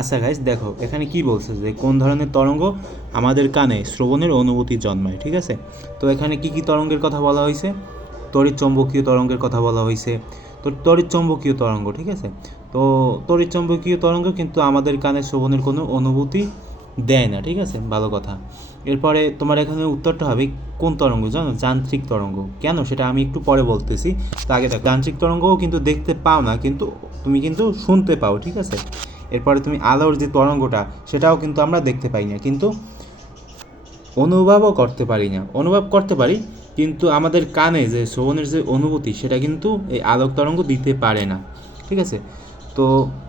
আচ্ছা গাইস দেখো, এখানে কি বলছে যে কোন ধরনের তরঙ্গ আমাদের কানে শ্রবণের অনুভূতি জন্মায়, ঠিক আছে? তো এখানে কি কি তরঙ্গের কথা বলা হয়েছে? তড়িৎ চৌম্বকীয় তরঙ্গের কথা বলা হয়েছে। তো তড়িৎ চৌম্বকীয় তরঙ্গ, ঠিক আছে? তো তড়িৎ চৌম্বকীয় তরঙ্গ কিন্তু আমাদের কানে শ্রবণের কোনো অনুভূতি দেয় না, ঠিক আছে? ভালো কথা। এরপরে তোমার এখানে উত্তরটা হবে কোন তরঙ্গ, জানো? যান্ত্রিক তরঙ্গ। কেন? সেটা আমি একটু পরে বলতেছি। তো আগে দেখো, যান্ত্রিক তরঙ্গও কিন্তু দেখতে পাও না, কিন্তু তুমি কিন্তু শুনতে পাও, ঠিক আছে? এরপরে তুমি আলোর যে তরঙ্গটা, সেটাও কিন্তু আমরা দেখতে পাই না। কিন্তু অনুভবও করতে পারি না। অনুভব করতে পারি, কিন্তু আমাদের কানে যে শ্রবণের যে অনুভূতি, সেটা কিন্তু এই আলোক তরঙ্গ দিতে পারে না। ঠিক আছে? তো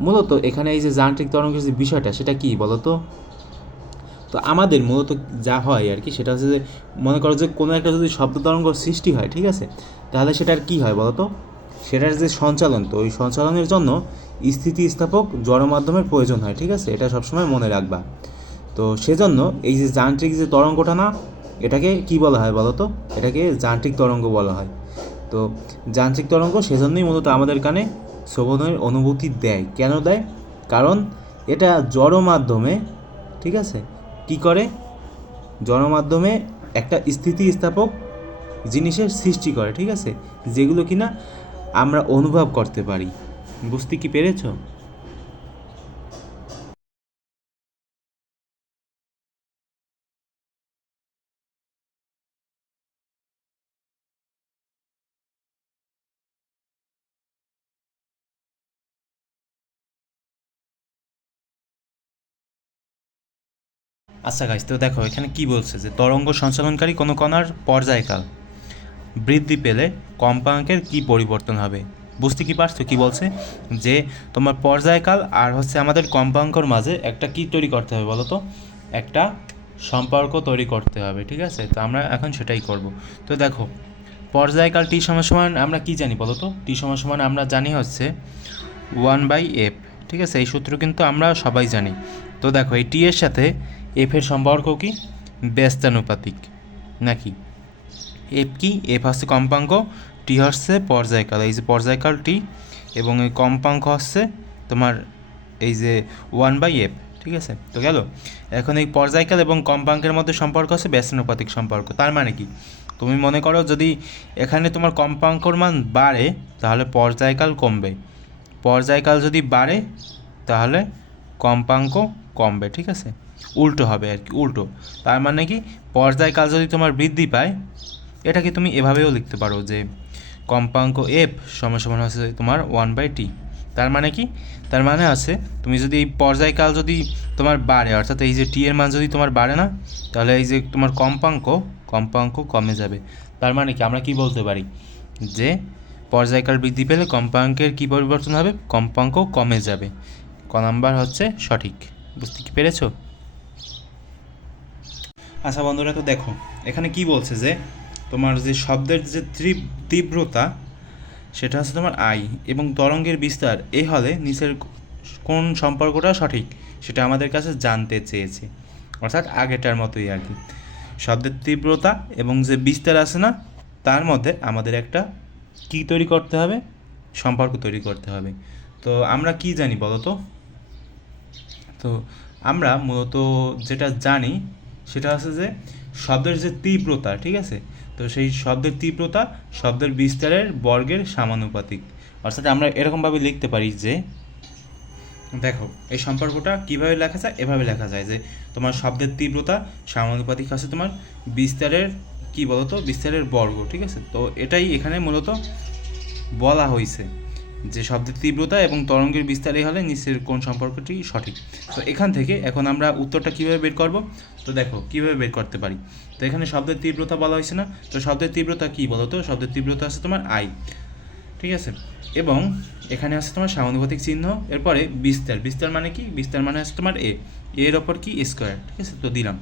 মূলত এখানে এই যে যান্ত্রিক তরঙ্গের যে বিষয়টা, সেটা কি বলো তো আমাদের মূলত যা হয় আর কি, সেটা হচ্ছে যে, মনে করো যে কোনো একটা যদি শব্দ তরঙ্গ সৃষ্টি হয়, ঠিক আছে? তাহলে সেটার কি হয় বলো তো সেটার যে সঞ্চালন, তো ওই সঞ্চালনের জন্য স্থিতিস্থাপক জড় মাধ্যমের প্রয়োজন হয়, ঠিক আছে? এটা সবসময় মনে রাখবা। তো সেজন্য এই যে যান্ত্রিক যে তরঙ্গটা না এটাকে কি বলা হয় বলো তো এটাকে যান্ত্রিক তরঙ্গ বলা হয়। তো যান্ত্রিক তরঙ্গ সেজন্যই মূলত আমাদের কানে শ্রবণের অনুভূতি দেয়। কেন দেয়? কারণ এটা জড় মাধ্যমে ঠিক আছে? কি করে? জড় মাধ্যমে একটা স্থিতিস্থাপক জিনিসের সৃষ্টি করে, ঠিক আছে? যেগুলো কিনা আমরা অনুভব করতে পারি। বুঝতে কি পেরেছ? আচ্ছা গাইজ তো দেখো, এখানে কি বলছে যে তরঙ্গ সঞ্চালনকারী কোনো কণার পর্যায়কাল বৃদ্ধি পেলে কম্পাঙ্কের কি পরিবর্তন হবে? বুঝতে কি পারছ? কি বলছে? যে তোমার পর্যায়কাল আর হচ্ছে আমাদের কম্পাঙ্কর মাঝে একটা কি তৈরি করতে হবে বলো তো? একটা সম্পর্ক তৈরি করতে হবে, ঠিক আছে? তো আমরা এখন সেটাই করব। তো দেখো, পর্যায়কাল টি সমান সমান আমরা কি জানি বলো তো? টি সমান সমান আমরা জানি হচ্ছে ওয়ান বাই এফ, ঠিক আছে? এই সূত্র কিন্তু আমরা সবাই জানি। তো দেখো, এই টি এর সাথে এফ এর সম্পর্ক কি? ব্যস্তানুপাতিক, নাকি? এফ কি? এফ হচ্ছে কম্পাঙ্ক টি হচ্ছে পর্যায়কাল। এই যে পর্যায়কাল টি এবং এই কম্পাঙ্ক হচ্ছে তোমার এই যে ওয়ান বাই এফ ঠিক আছে? তো গেল। এখন এই পর্যায়কাল এবং কম্পাঙ্কের মধ্যে সম্পর্ক হচ্ছে ব্যস্তানুপাতিক সম্পর্ক। তার মানে কি? তুমি মনে করো যদি এখানে তোমার কম্পাঙ্কর মান বাড়ে, তাহলে পর্যায়কাল কমবে। পর্যায়কাল যদি বাড়ে, তাহলে কম্পাঙ্ক কমবে, ঠিক আছে? উল্টো হবে আর কি, উল্টো। তার মানে কি? পর্যায়কাল যদি তোমার বৃদ্ধি পায় এটাকে তুমি এভাবেও লিখতে পারো যে কম্পাঙ্ক এফ সমান সমান হচ্ছে তোমার ওয়ান বাই টি তার মানে কি? তার মানে আছে, তুমি যদি এই পর্যায়কাল যদি তোমার বাড়ে, অর্থাৎ এই যে টি এর মান যদি তোমার বাড়ে না, তাহলে এই যে তোমার কম্পাঙ্ক কম্পাঙ্ক কমে যাবে। তার মানে কি? আমরা কি বলতে পারি? যে পর্যায়কাল বৃদ্ধি পেলে কম্পাঙ্কের কি পরিবর্তন হবে? কম্পাঙ্ক কমে যাবে। ক নাম্বার হচ্ছে সঠিক। বুঝতে কি পেরেছ? আচ্ছা বন্ধুরা, তো দেখো, এখানে কি বলছে যে তোমার যে শব্দের যে তীব্রতা, সেটা হচ্ছে তোমার আই এবং তরঙ্গের বিস্তার। এই হলে নিচের কোন সম্পর্কটা সঠিক? সেটা আমাদের কাছে জানতে চেয়েছে। অর্থাৎ আগেটার মতোই আর কি। শব্দের তীব্রতা এবং যে বিস্তার আছে না, তার মধ্যে আমাদের একটা কি তৈরি করতে হবে? সম্পর্ক তৈরি করতে হবে। তো আমরা কি জানি বলো তো? তো আমরা মূলত যেটা জানি, সেটা হচ্ছে যে শব্দের যে তীব্রতা, ঠিক আছে? তো সেই শব্দের তীব্রতা, শব্দের বিস্তারের বর্গের সামানুপাতিক। অর্থাৎ আমরা এরকমভাবে লিখতে পারি যে, দেখো, এই সম্পর্কটা কীভাবে লেখা যায়, এভাবে লেখা যায় যে, তোমার শব্দের তীব্রতা সামানুপাতিক আছে তোমার বিস্তারের, কি বলতো? বিস্তারের বর্গ, ঠিক আছে? তো এটাই এখানে মূলত বলা হয়েছে যে শব্দের তীব্রতা এবং তরঙ্গের বিস্তারে হলে নিচের কোন সম্পর্কটি সঠিক। তো এখান থেকে এখন আমরা উত্তরটা কীভাবে বের করব? তো দেখো, কীভাবে বের করতে পারি? তো এখানে শব্দের তীব্রতা বলা হয়েছে না? তো শব্দের তীব্রতা কি বলো তো? শব্দের তীব্রতা আছে তোমার আই ঠিক আছে? এবং এখানে আছে তোমার সমানুপাতিক চিহ্ন, এরপরে বিস্তার। বিস্তার মানে কি? বিস্তার মানে আছে তোমার এ এর ওপর কি? স্কোয়ার, ঠিক আছে? তো দিলাম।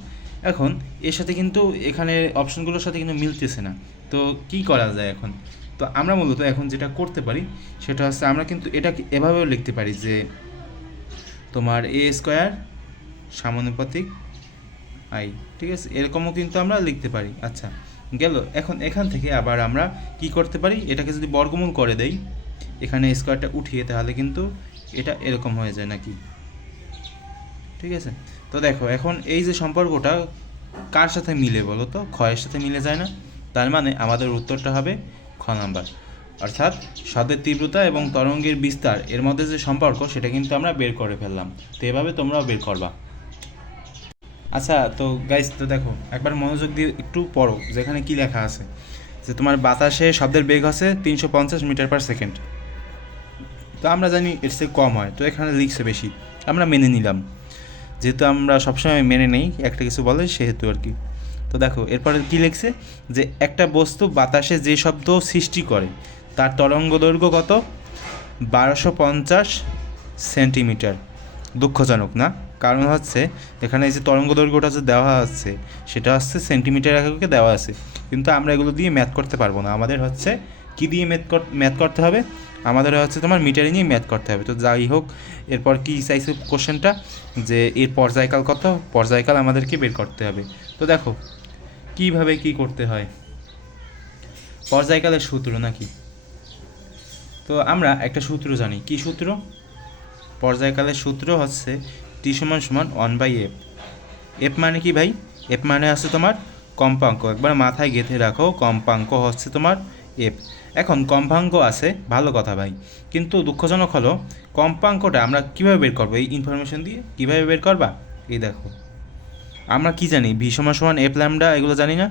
এখন এর সাথে কিন্তু এখানে অপশনগুলোর সাথে কিন্তু মিলতেছে না। তো কি করা যায় এখন? তো আমরা মূলত এখন যেটা করতে পারি, সেটা হচ্ছে আমরা কিন্তু এটা এভাবেও লিখতে পারি যে তোমার এ স্কোয়ার সমানুপাতিক আই ঠিক আছে? এরকমও কিন্তু আমরা লিখতে পারি। আচ্ছা গেল। এখন এখান থেকে আবার আমরা কি করতে পারি? এটাকে যদি বর্গমূল করে দেই, এখানে স্কোয়ারটা উঠিয়ে, তাহলে কিন্তু এটা এরকম হয়ে যায় নাকি? ঠিক আছে? তো দেখো, এখন এই যে সম্পর্কটা কার সাথে মিলে বলো তো? ক্ষয়ের সাথে মিলে যায় না। তার মানে আমাদের উত্তরটা হবে খ নাম্বার। অর্থাৎ শব্দের তীব্রতা এবং তরঙ্গের বিস্তার, এর মধ্যে যে সম্পর্ক, সেটা কিন্তু আমরা বের করে ফেললাম। তো এভাবে তোমরাও বের করবা। আচ্ছা তো গাইস তো দেখো, একবার মনোযোগ দিয়ে একটু পড়ো, যেখানে কি লেখা আছে। যে তোমার বাতাসে শব্দের বেগ আছে তিনশো পঞ্চাশ মিটার পার সেকেন্ড। তো আমরা জানি এর চেয়ে কম হয়, তো এখানে লিখছে বেশি। আমরা মেনে নিলাম। যেহেতু আমরা সবসময় মেনে নেই, একটা কিছু বলে, সেহেতু আর কি। তো দেখো, এরপরে কি লিখছে? যে একটা বস্তু বাতাসে যে শব্দ সৃষ্টি করে, তার তরঙ্গ দৈর্ঘ্য কত? বারোশো পঞ্চাশ সেন্টিমিটার। দুঃখজনক, না? কারণ হচ্ছে, এখানে এই যে তরঙ্গ দৈর্ঘ্যটা যে দেওয়া আছে, সেটা হচ্ছে সেন্টিমিটার এককে দেওয়া আছে। কিন্তু আমরা এগুলো দিয়ে ম্যাথ করতে পারব না। আমাদের হচ্ছে কি দিয়ে ম্যাথ ম্যাথ করতে হবে? আমাদের হচ্ছে তোমার মিটারে নিয়ে ম্যাথ করতে হবে। তো যাই হোক, এরপর কি চাইছে কোশ্চেনটা যে এর পর্যায়কাল কত? পর্যায়কাল আমাদেরকে বের করতে হবে। তো দেখো কীভাবে কি করতে হয়? পর্যায়কালের সূত্র নাকি? তো আমরা একটা সূত্র জানি। কি সূত্র? পর্যায়কালের সূত্র হচ্ছে টি সমান সমান ওয়ান বাই এফ এফ মানে কি ভাই? এফ মানে হচ্ছে তোমার কম্পাঙ্ক। একবার মাথায় গেঁথে রাখো, কম্পাঙ্ক হচ্ছে তোমার এফ এখন কম্পাঙ্ক আছে, ভালো কথা ভাই। কিন্তু দুঃখজনক হলো, কম্পাঙ্কটা আমরা কীভাবে বের করব? এই ইনফরমেশন দিয়ে কীভাবে বের করবা? এই দেখো। আমরা কি জানি? ভি সমান সমান এফ ল্যামডা এগুলো জানি না?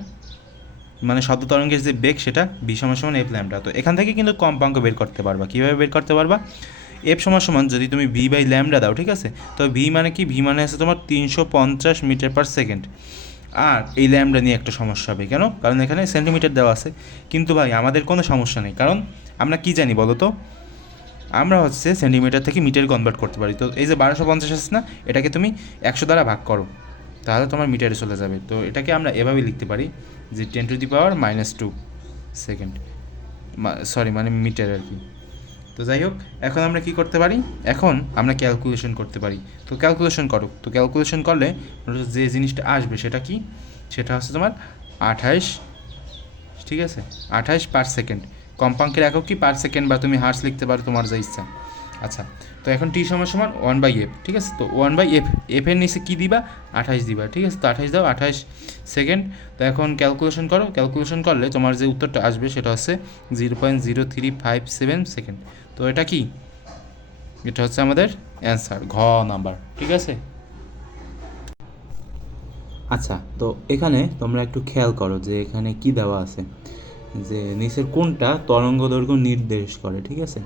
মানে শব্দ তরঙ্গের যে বেগ সেটা ভি সমান সমান এফ ল্যামডা তো এখান থেকে কিন্তু কম্পাঙ্ক বের করতে পারবা। কীভাবে বের করতে পারবা? এফ সমান সমান যদি তুমি ভি বাই ল্যামডা দাও, ঠিক আছে? তো ভি মানে কি? ভি মানে আছে তোমার তিনশো পঞ্চাশ মিটার পার সেকেন্ড আর এই ল্যামডা নিয়ে একটা সমস্যা হবে। কেন? কারণ এখানে সেন্টিমিটার দেওয়া আছে। কিন্তু ভাই, আমাদের কোনো সমস্যা নেই। কারণ আমরা কি জানি বলো তো? আমরা হচ্ছে সেন্টিমিটার থেকে মিটার কনভার্ট করতে পারি। তো এই যে বারোশো পঞ্চাশ আছে না? এটাকে তুমি একশো দ্বারা ভাগ করো। তাহলে তোমার মিটারে চলে যাবে। তো এটাকে আমরা এভাবে লিখতে পারি যে ten to the power minus two second sorry মানে মিটার আর কি। তো যাই হোক, এখন আমরা কি করতে পারি? এখন আমরা ক্যালকুলেশন করতে পারি। তো ক্যালকুলেশন করো। তো ক্যালকুলেশন করলে যে জিনিসটা আসবে সেটা কি? সেটা হচ্ছে তোমার আঠাইশ ঠিক আছে? আঠাইশ পার সেকেন্ড কম্পাঙ্কের একক কি? পার সেকেন্ড বা তুমি হার্স লিখতে পারো তোমার যা ইচ্ছা। আচ্ছা তো এখন টি সমান সমান ওয়ান বাই এফ ঠিক আছে? তো ওয়ান বাই এফ এফ এর নিচে কী দিবা? আঠাইশ দিবা, ঠিক আছে? তো আঠাইশ দাও আঠাইশ সেকেন্ড তো এখন ক্যালকুলেশন করো। ক্যালকুলেশন করলে তোমার যে উত্তরটা আসবে সেটা হচ্ছে zero point zero three five seven second তো এটা কি? এটা হচ্ছে আমাদের অ্যান্সার ঘ নাম্বার ঠিক আছে? আচ্ছা তো এখানে তোমরা একটু খেয়াল করো যে এখানে কি দেওয়া আছে? যে নিচের কোনটা তরঙ্গ দৈর্ঘ্য নির্দেশ করে, ঠিক আছে?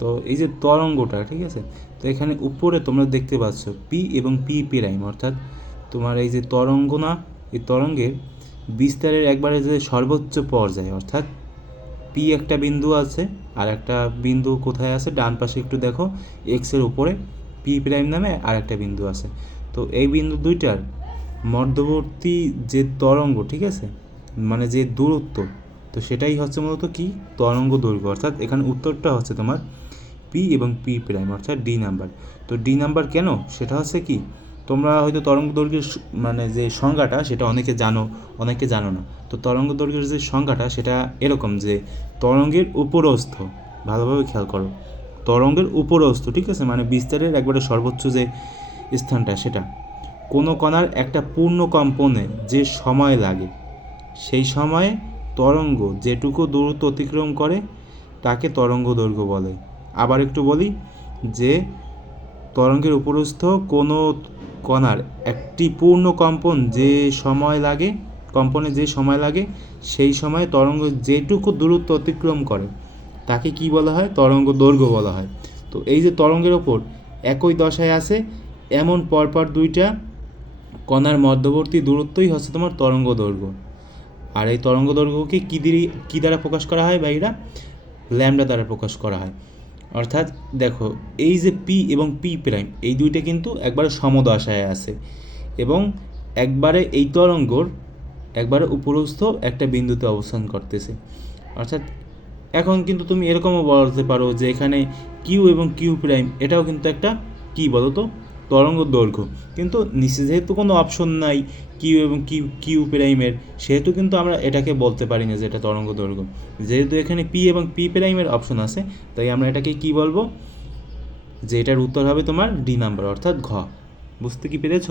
তো এই যে তরঙ্গটা, ঠিক আছে? তো এখানে উপরে তোমরা দেখতে পাচ্ছ পি এবং পি পি প্রাইম অর্থাৎ তোমার এই যে তরঙ্গ না, এই তরঙ্গের বিস্তারের একবারে যে সর্বোচ্চ পর্যায়ে, অর্থাৎ পি একটা বিন্দু আছে, আর একটা বিন্দু কোথায় আছে? ডান পাশে একটু দেখো এক্সের উপরে পি প্রাইম নামে আর একটা বিন্দু আছে। তো এই বিন্দু দুইটার মধ্যবর্তী যে তরঙ্গ, ঠিক আছে? মানে যে দূরত্ব, তো সেটাই হচ্ছে মূলত কি? তরঙ্গ দৈর্ঘ্য, অর্থাৎ এখানে উত্তরটা হচ্ছে তোমার পি এবং পি প্রাইম অর্থাৎ ডি নাম্বার তো ডি নাম্বার কেন? সেটা হচ্ছে কি, তোমরা হয়তো তরঙ্গ দৈর্ঘ্যের মানে যে সংজ্ঞাটা, সেটা অনেকে জানো অনেকে জানো না। তো তরঙ্গ দৈর্ঘ্যের যে সংজ্ঞাটা, সেটা এরকম যে, তরঙ্গের উপরস্থ, ভালোভাবে খেয়াল করো। তরঙ্গের উপরস্থ, ঠিক আছে? মানে বিস্তারের একবারে সর্বোচ্চ যে স্থানটা, সেটা। কোনো কণার একটা পূর্ণ কম্পনে যে সময় লাগে, সেই সময়ে তরঙ্গ যেটুকু দূরত্ব অতিক্রম করে, তাকে তরঙ্গ দৈর্ঘ্য বলে। আবার একটু বলি যে তরঙ্গের উপরস্থ কোনো কণার একটি পূর্ণ কম্পন যে সময় লাগে, কম্পনে যে সময় লাগে, সেই সময় তরঙ্গ যেটুকু দূরত্ব অতিক্রম করে, তাকে কি বলা হয়? তরঙ্গ দৈর্ঘ্য বলা হয়। তো এই যে তরঙ্গের ওপর একই দশায় আছে, এমন পরপর দুইটা কণার মধ্যবর্তী দূরত্বই হচ্ছে তোমার তরঙ্গ দৈর্ঘ্য। আর এই তরঙ্গ দৈর্ঘ্যকে কী দিয়ে, কী দ্বারা প্রকাশ করা হয় বাইরা ল্যামডা দ্বারা প্রকাশ করা হয়। অর্থাৎ দেখো, এই যে পি এবং পি প্রাইম এই দুইটা কিন্তু একবারে সমদশায় আছে এবং একবারে এই তরঙ্গর একবারে উপরস্থ একটা বিন্দুতে অবস্থান করতেছে। অর্থাৎ এখন কিন্তু তুমি এরকমও বলতে পারো যে এখানে কিউ এবং কিউ প্রাইম এটাও কিন্তু একটা কি বলো তো তরঙ্গ দৈর্ঘ্য। কিন্তু নিচে যেহেতু কোনো অপশন নাই কিউ এবং কিউ কিউ প্রাইমের সেহেতু কিন্তু আমরা এটাকে বলতে পারি না যে এটা তরঙ্গ দৈর্ঘ্য। যেহেতু এখানে পি এবং পি প্রাইমের অপশন আছে, তাই আমরা এটাকে কি বলব? যে এটার উত্তর হবে তোমার ডি নাম্বার অর্থাৎ ঘ। বুঝতে কি পেরেছ?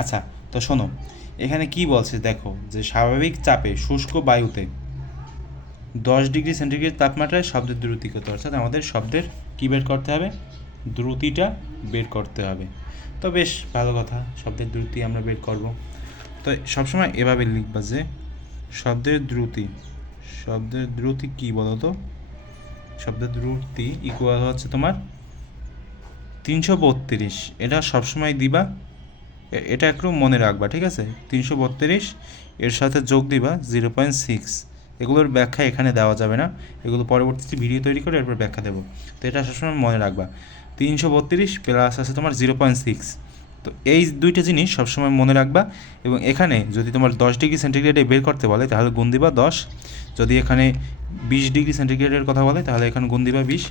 আচ্ছা তো শোনো, এখানে কি বলছে দেখো, যে স্বাভাবিক চাপে শুষ্ক বায়ুতে দশ ডিগ্রি সেন্টিগ্রেড তাপমাত্রায় শব্দের দ্রুতি কত অর্থাৎ আমাদের শব্দের কী বের করতে হবে? দ্রুতিটা বের করতে হবে। তো বেশ ভালো কথা, শব্দের দ্রুতি আমরা বের করব। তো সবসময় এভাবে লিখবা যে শব্দের দ্রুতি। শব্দের দ্রুতি কী বলো তো শব্দের দ্রুতি ইকুয়াল হচ্ছে তোমার তিনশো বত্রিশ। এটা সবসময় দিবা এটা একটু মনে রাখবা, ঠিক আছে? তিনশো বত্রিশ, এর সাথে যোগ দিবা জিরো পয়েন্ট সিক্স। এগুলোর ব্যাখ্যা এখানে দেওয়া যাবে না। এগুলো পরবর্তীতে ভিডিও তৈরি করে এরপর ব্যাখ্যা দেবো। তো এটা সবসময় মনে রাখবা। তিনশো বত্রিশ প্লাস আছে তোমার জিরো পয়েন্ট সিক্স তো এই দুইটা জিনিস সবসময় মনে রাখবা এবং এখানে যদি তোমার দশ ডিগ্রি সেন্টিগ্রেডে বের করতে বলে, তাহলে গুণ দিবা দশ। যদি এখানে বিশ ডিগ্রি সেন্টিগ্রেডের কথা বলে, তাহলে এখানে গুণ দিবা বিশ।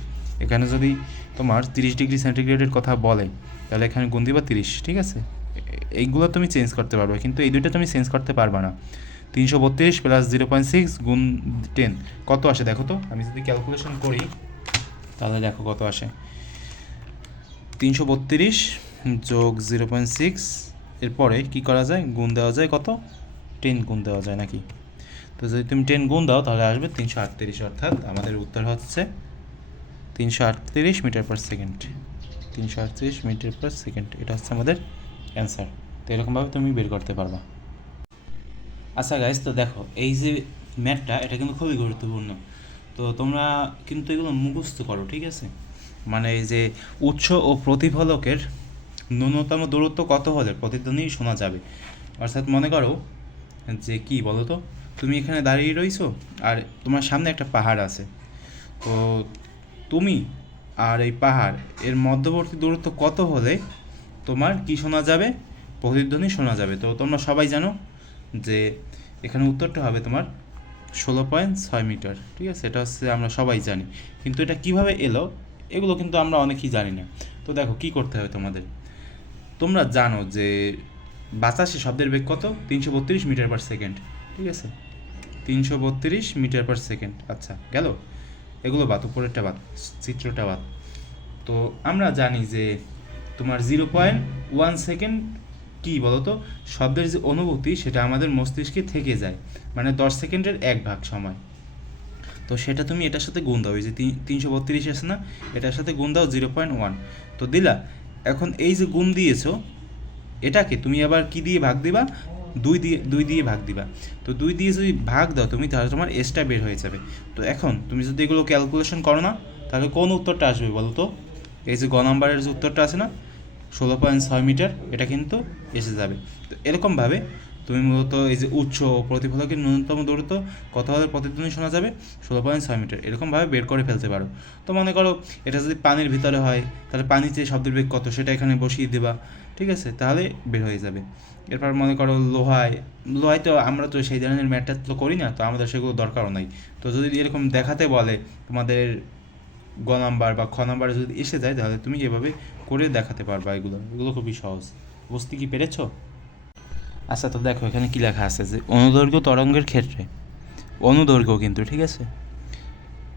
এখানে যদি তোমার তিরিশ ডিগ্রি সেন্টিগ্রেডের কথা বলে, তাহলে এখানে গুণ দিবা তিরিশ, ঠিক আছে? এইগুলো তুমি চেঞ্জ করতে পারবে, কিন্তু এই দুইটা তুমি চেঞ্জ করতে পারবা না। তিনশো বত্রিশ প্লাস জিরো পয়েন্ট সিক্স গুণ টেন কত আসে দেখো তো? আমি যদি ক্যালকুলেশন করি, তাহলে দেখো কত আসে। তিনশো বত্রিশ যোগ জিরো পয়েন্ট সিক্স, এরপরে কী করা যায়? গুণ দেওয়া যায় কত? টেন গুণ দেওয়া যায় নাকি? তো যদি তুমি টেন গুণ দাও, তাহলে আসবে তিনশো আটত্রিশ, অর্থাৎ আমাদের উত্তর হচ্ছে তিনশো আটত্রিশ মিটার পার সেকেন্ড। তিনশো আটত্রিশ মিটার পার সেকেন্ড, এটা হচ্ছে আমাদের অ্যান্সার। তো এরকমভাবে তুমি বের করতে পারবা। আচ্ছা গাইজ তো দেখো, এই যে ম্যাথটা এটা কিন্তু খুবই গুরুত্বপূর্ণ। তো তোমরা কিন্তু এগুলো মুখস্থ করো, ঠিক আছে? মানে এই যে উৎস ও প্রতিফলকের ন্যূনতম দূরত্ব কত হলে? প্রতিধ্বনি শোনা যাবে। অর্থাৎ মনে করো যে কি বলো তো তুমি এখানে দাঁড়িয়ে রইছো আর তোমার সামনে একটা পাহাড় আছে। তো তুমি আর এই পাহাড়, এর মধ্যবর্তী দূরত্ব কত হলে তোমার কি শোনা যাবে? প্রতিধ্বনি শোনা যাবে। তো তোমরা সবাই জানো যে এখানে উত্তরটা হবে তোমার ষোলো পয়েন্ট ছয় মিটার। ঠিক আছে? এটা হচ্ছে আমরা সবাই জানি। কিন্তু এটা কীভাবে এলো? এগুলো কিন্তু আমরা অনেকেই জানি না। তো দেখো, কি করতে হবে তোমাদের? তোমরা জানো যে বাতাসে শব্দের বেগ কত? তিনশো বত্রিশ মিটার পার সেকেন্ড ঠিক আছে? তিনশো বত্রিশ মিটার পার সেকেন্ড আচ্ছা গেল? এগুলো বাদ, উপরেরটা বাদ, চিত্রটা বাদ। তো আমরা জানি যে তোমার জিরো পয়েন্ট ওয়ান সেকেন্ড কী বলতো? শব্দের যে অনুভূতি, সেটা আমাদের মস্তিষ্কে থেকে যায়। মানে দশ সেকেন্ডের এক ভাগ সময়। তো সেটা তুমি এটার সাথে গুণ দাও, এই যে তিন- তিনশো বত্রিশ আছে না? এটার সাথে গুণ দাও জিরো পয়েন্ট ওয়ান। তো দিলা, এখন এই যে গুণ দিয়েছ, এটাকে তুমি আবার কি দিয়ে ভাগ দিবা? দুই দিয়ে দুই দিয়ে ভাগ দিবা। তো দুই দিয়ে যদি ভাগ দাও তুমি, তাহলে তোমার এসটা বের হয়ে যাবে। তো এখন তুমি যদি এগুলো ক্যালকুলেশন করো না, তাহলে কোন উত্তরটা আসবে বলো তো? এই যে গ নাম্বারের যে উত্তরটা আছে না, ষোলো পয়েন্ট ছয় মিটার, এটা কিন্তু এসে যাবে। তো এরকমভাবে তুমি মূলত এই যে উচ্চ প্রতিফলকের ন্যূনতম দূরত্ব কত হলে প্রতিধ্বনি শোনা যাবে, ষোলো পয়েন্ট ছয় মিটার এরকমভাবে বের করে ফেলতে পারো। তো মনে করো, এটা যদি পানির ভিতরে হয়, তাহলে পানিতে শব্দের বেগ কত, সেটা এখানে বসিয়ে দেবা। ঠিক আছে? তাহলে বের হয়ে যাবে। এরপর মনে করো, লোহায় লোহায় তো আমরা তো সেই ধরনের ম্যাটটা তো করি না, তো আমাদের সেগুলো দরকারও নাই। তো যদি এরকম দেখাতে বলে, তোমাদের গ নাম্বার বা খ নাম্বার যদি এসে যায়, তাহলে তুমি এভাবে করে দেখাতে পারবা এগুলো। এগুলো খুবই সহজ। বুঝতে কি পেরেছ? আচ্ছা তো দেখো, এখানে কী লেখা আছে যে অনুদৈর্ঘ্য তরঙ্গের ক্ষেত্রে। অনুদৈর্ঘ্য কিন্তু, ঠিক আছে?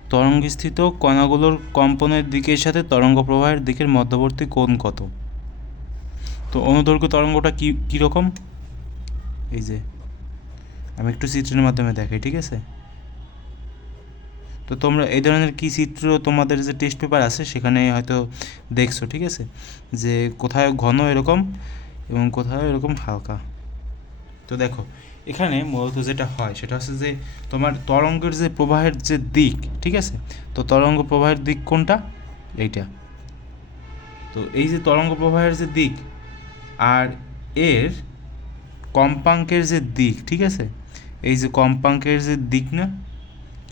তরঙ্গস্থিত কণাগুলোর কম্পনের দিকের সাথে তরঙ্গ প্রবাহের দিকের মধ্যবর্তী কোণ কত? তো অনুদৈর্ঘ্য তরঙ্গটা কী, কীরকম? এই যে, আমি একটু চিত্রের মাধ্যমে দেখাই, ঠিক আছে? তো তোমরা এই ধরনের কী চিত্র তোমাদের যে টেস্ট পেপার আছে, সেখানে হয়তো দেখছ, ঠিক আছে? যে কোথায় ঘন এরকম এবং কোথাও এরকম হালকা। তো দেখো, এখানে মূলত যেটা হয়, সেটা হচ্ছে যে তোমার তরঙ্গের যে প্রবাহের যে দিক, ঠিক আছে? তো তরঙ্গ প্রবাহের দিক কোনটা? এইটা। তো এই যে তরঙ্গ প্রবাহের যে দিক আর এর কম্পাঙ্কের যে দিক, ঠিক আছে? এই যে কম্পাঙ্কের যে দিক না,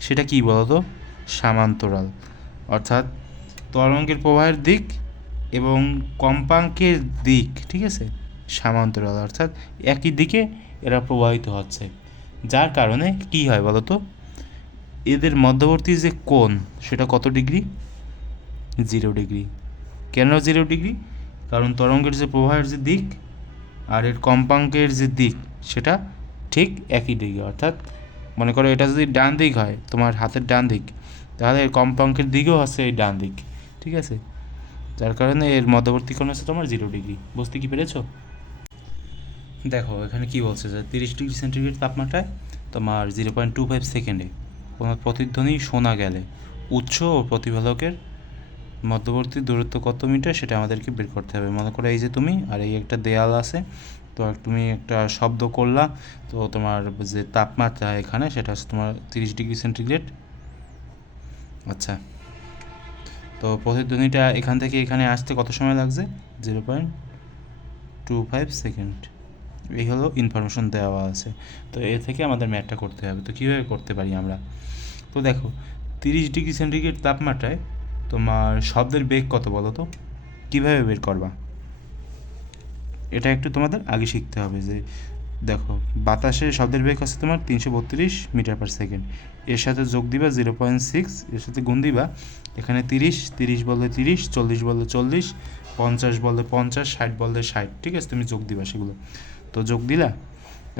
সেটা কি বলতো? সামান্তরাল। অর্থাৎ তরঙ্গের প্রবাহের দিক এবং কম্পাঙ্কের দিক, ঠিক আছে? সামান্তরাল, অর্থাৎ একই দিকে এরা প্রবাহিত হচ্ছে। যার কারণে কি হয় বলতো? এদের মধ্যবর্তী যে কোণ, সেটা কত ডিগ্রি? Zero degree. কেন জিরো ডিগ্রি? কারণ তরঙ্গের যে প্রবাহের যে দিক আর এর কম্পাঙ্কের যে দিক, সেটা ঠিক একই দিকে। অর্থাৎ মনে করো এটা যদি ডান দিক হয়, তোমার হাতের ডান দিক, তাহলে এর কম্পাঙ্কের দিকেও হচ্ছে এই ডান দিক। ঠিক আছে? যার কারণে এর মধ্যবর্তী কোণ হচ্ছে তোমার জিরো ডিগ্রি। বুঝতে কি পেরেছ? দেখো, এখানে কি বলছে যে তিরিশ ডিগ্রি সেন্টিগ্রেড তাপমাত্রায় তোমার জিরো পয়েন্ট টু ফাইভ সেকেন্ডে কোনো প্রতিধ্বনি শোনা গেলে উৎস ও প্রতিফলকের মধ্যবর্তী দূরত্ব কত মিটার সেটা আমাদেরকে বের করতে হবে। মনে করো এই যে তুমি আর এই একটা দেয়াল আছে, তো তুমি একটা শব্দ করলা, তো তোমার যে তাপমাত্রা এখানে সেটা হচ্ছে তোমার তিরিশ ডিগ্রি সেন্টিগ্রেড। আচ্ছা তো প্রতিধ্বনিটা এখান থেকে এখানে আসতে কত সময় লাগছে? Zero point two five second এই হলো ইনফরমেশন দেওয়া আছে। তো এ থেকে আমাদের ম্যাথটা করতে হবে। তো কীভাবে করতে পারি আমরা? তো দেখো, তিরিশ ডিগ্রি সেন্টিগ্রেড তাপমাত্রায় তোমার শব্দের বেগ কত বলো তো? কীভাবে বের করবা? এটা একটু তোমাদের আগে শিখতে হবে যে, দেখো, বাতাসে শব্দের বেগ আছে তোমার তিনশো বত্রিশ মিটার পার সেকেন্ড এর সাথে যোগ দিবা জিরো পয়েন্ট সিক্স এর সাথে গুণ দিবা এখানে তিরিশ তিরিশ বললে তিরিশ, চল্লিশ বললে চল্লিশ, পঞ্চাশ বললে পঞ্চাশ, ষাট বললে ষাট, ঠিক আছে? তুমি যোগ দিবা সেগুলো। তো যোগ দিলা?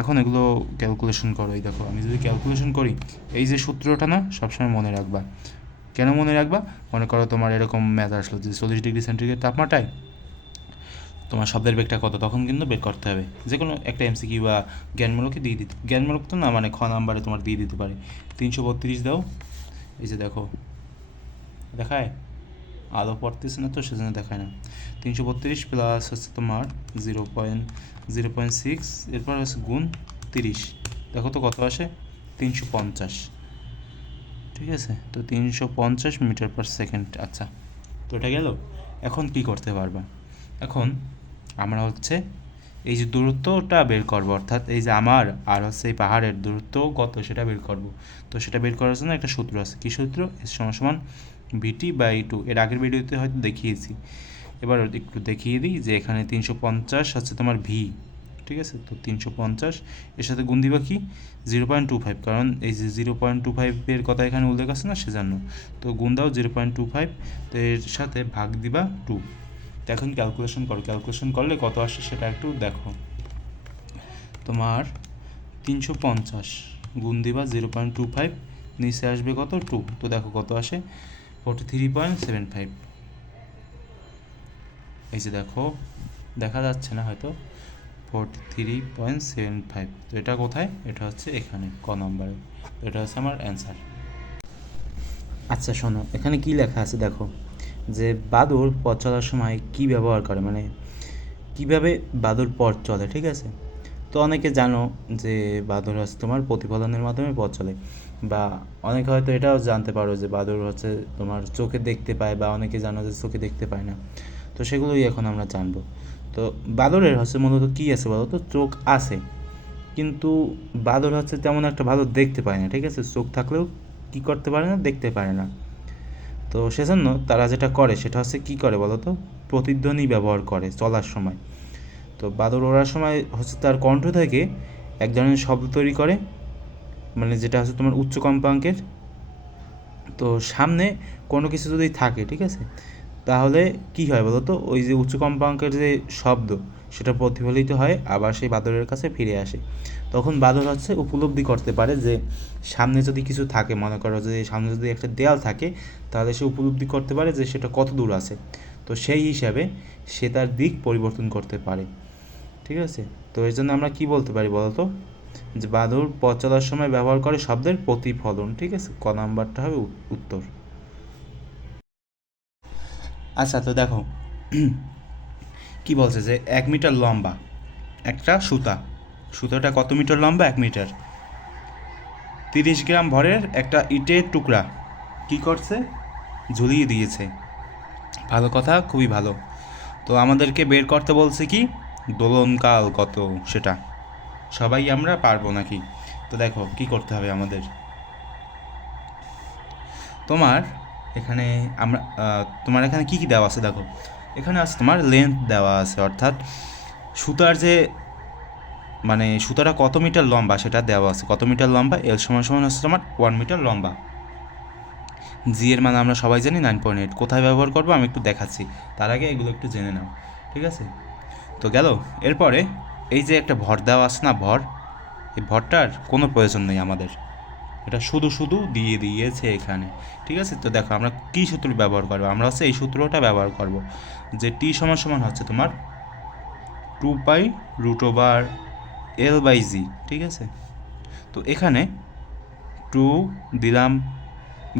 এখন এগুলো ক্যালকুলেশন করো, এই দেখো, আমি যদি ক্যালকুলেশন করি, এই যে সূত্রটা না, সবসময় মনে রাখবা। কেন মনে রাখবা? মনে করো তোমার এরকম ম্যাথ আসলো যে চল্লিশ ডিগ্রি সেন্টিগ্রেড তাপমাত্রায়, তোমার শব্দের বেগটা কত, তখন কিন্তু বের করতে হবে। যে কোনো একটা এমসিকিউ বা জ্ঞানমূলকে দিয়ে দিতে, জ্ঞানমূলক তো না মানে খ নাম্বারে তোমার দিয়ে দিতে পারে। তিনশো বত্রিশ দাও, এই যে দেখো, দেখায়? আলো পড়তেছে না তো, সেজন্য দেখায় না। তিনশো বত্রিশ প্লাস হচ্ছে তোমার zero point zero point six এরপর হচ্ছে গুণ তিরিশ। দেখো তো কত আসে? তিনশো পঞ্চাশ। ঠিক আছে? তো তিনশো পঞ্চাশ মিটার পার সেকেন্ড আচ্ছা তো এটা গেল? এখন কি করতে পারবা? এখন আমরা হচ্ছে এই যে দূরত্বটা বের করব, অর্থাৎ এই যে আমার আর হচ্ছে এই পাহাড়ের দূরত্ব কত সেটা বের করব। তো সেটা বের করার জন্য একটা সূত্র আছে। কী সূত্র? এস সমান ভিটি বাই টু এর আগের ভিডিওতে হয়তো দেখিয়েছি। এবার একটু দেখিয়ে দিই যে এখানে তিনশো পঞ্চাশ হচ্ছে তোমার ভি ঠিক আছে? তো তিনশো পঞ্চাশ, এর সাথে গুণ দিবা কি? জিরো পয়েন্ট টু ফাইভ কারণ এই যে জিরো পয়েন্ট টু ফাইভের কথা এখানে উল্লেখ আছে না, সেজন্য। তো গুণ জিরো পয়েন্ট টু ফাইভ তো এর সাথে ভাগ দিবা টু তো এখন ক্যালকুলেশন করো। ক্যালকুলেশন করলে কত আসে সেটা একটু দেখো। তোমার তিনশো পঞ্চাশ, গুণ দিবা জিরো পয়েন্ট টু ফাইভ নিচে আসবে কত? টু তো দেখো কত আসে? Forty three point seven five এই যে দেখো, দেখা যাচ্ছে না হয়তো। Forty three point seven five তো এটা কোথায়? এটা হচ্ছে এখানে, ক নম্বরে। এটা হচ্ছে আমার অ্যান্সার আচ্ছা শোনো, এখানে কি লেখা আছে দেখো, যে বাদুর পথ চলার সময় কি ব্যবহার করে? মানে কীভাবে বাদুর পথ চলে, ঠিক আছে? তো অনেকে জানো যে বাদুর হচ্ছে তোমার প্রতিফলনের মাধ্যমে পথ চলে। বা অনেকে হয়তো এটাও জানতে পারো যে বাদুর হচ্ছে তোমার চোখে দেখতে পায় বা অনেকে জানো যে চোখে দেখতে পায় না। তো সেগুলোই এখন আমরা জানব। তো বাদরের হচ্ছে মূলত কী আছে বলো তো? চোখ আছে। কিন্তু বাদর হচ্ছে তেমন একটা ভালো দেখতে পায় না, ঠিক আছে? চোখ থাকলেও কী করতে পারে না? দেখতে পারে না। তো সেজন্য তারা যেটা করে সেটা হচ্ছে কী করে বলো তো? প্রতিধ্বনি ব্যবহার করে চলার সময়। তো বাদর ওড়ার সময় হচ্ছে তার কণ্ঠ থেকে এক ধরনের শব্দ তৈরি করে মানে যেটা হচ্ছে তোমার উচ্চ কম্পাঙ্কের, তো সামনে কোনো কিছু যদি থাকে, ঠিক আছে? তাহলে কি হয় বলো তো? ওই যে উচ্চ কম্পাঙ্কের যে শব্দ, সেটা প্রতিফলিত হয়, আবার সেই বাদরের কাছে ফিরে আসে। তখন বাদর হচ্ছে উপলব্ধি করতে পারে যে সামনে যদি কিছু থাকে, মনে করো যে সামনে যদি একটা দেয়াল থাকে, তাহলে সে উপলব্ধি করতে পারে যে সেটা কত দূর আছে। তো সেই হিসাবে সে তার দিক পরিবর্তন করতে পারে। ঠিক আছে? তো এর জন্য আমরা কি বলতে পারি বলো তো? যে বাদর পথ চলার সময় ব্যবহার করে শব্দের প্রতিফলন, ঠিক আছে? ক নাম্বারটা হবে উত্তর। আচ্ছা তো দেখো, কি বলছে যে এক মিটার লম্বা একটা সুতা। সুতোটা কত মিটার লম্বা? এক মিটার। তিরিশ গ্রাম ভরের একটা ইটের টুকরা কি করছে? ঝুলিয়ে দিয়েছে। ভালো কথা, খুবই ভালো। তো আমাদেরকে বের করতে বলছে কি? দোলনকাল কত সেটা। সবাই আমরা পারব নাকি? তো দেখো, কি করতে হবে আমাদের? তোমার এখানে আমরা তোমার এখানে কি কি দেওয়া আছে দেখো? এখানে আছে তোমার লেন্থ দেওয়া আছে, অর্থাৎ সুতার যে মানে সুতাটা কত মিটার লম্বা সেটা দেওয়া আছে। কত মিটার লম্বা? এল সমান সমান হচ্ছে তোমার ওয়ান মিটার লম্বা। জি এর মানে আমরা সবাই জানি নাইন পয়েন্ট এইট কোথায় ব্যবহার করব? আমি একটু দেখাচ্ছি। তার আগে এগুলো একটু জেনে নাও। ঠিক আছে? তো গেল। এরপরে এই যে একটা ভর দেওয়া আছে না ভর, এই ভরটার কোনো প্রয়োজন নেই আমাদের। এটা শুধু শুধু দিয়ে দিয়েছে এখানে। ঠিক আছে? তো দেখো আমরা কী সূত্র ব্যবহার করব? আমরা হচ্ছে এই সূত্রটা ব্যবহার করব, যে টি সমান সমান হচ্ছে তোমার two pi root over L by G ঠিক আছে? তো এখানে টু দিলাম,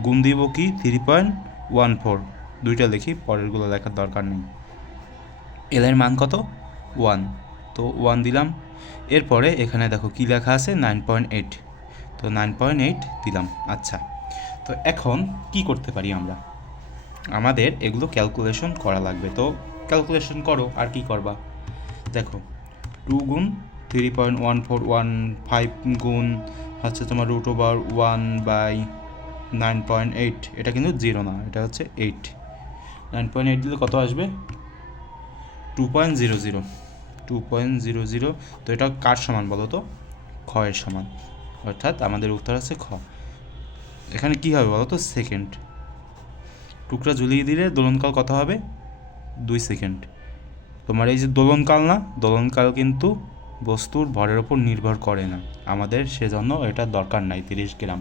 গুণ দিব কি? থ্রি পয়েন্ট ওয়ান ফোর দুইটা লিখি, পরেরগুলো লেখার দরকার নেই। এল এর মান কত? ওয়ান তো ওয়ান দিলাম। এরপরে এখানে দেখো কী লেখা আছে? নাইন পয়েন্ট এইট তো নাইন পয়েন্ট এইট দিলাম। আচ্ছা। তো এখন কি করতে পারি আমরা? আমাদের এগুলো ক্যালকুলেশন করা লাগবে। তো ক্যালকুলেশন করো, আর কি করবা? দেখো টু গুণ three point one four one five গুণ হচ্ছে তোমার root over one by nine point eight এটা কিন্তু জিরো না, এটা হচ্ছে এইট নাইন পয়েন্ট এইট দিলে কত আসবে? Two point zero zero two point zero zero তো এটা কার সমান বলো তো? এর সমান। অর্থাৎ আমাদের উত্তর আছে খ। এখানে কি হবে বলো তো? সেকেন্ড টুকরা ঝুলিয়ে দিলে দোলনকাল কত হবে? দুই সেকেন্ড তোমার এই যে দোলনকাল না, দোলনকাল কিন্তু বস্তুর ভরের ওপর নির্ভর করে না। আমাদের সেজন্য এটা দরকার নাই, তিরিশ গ্রাম।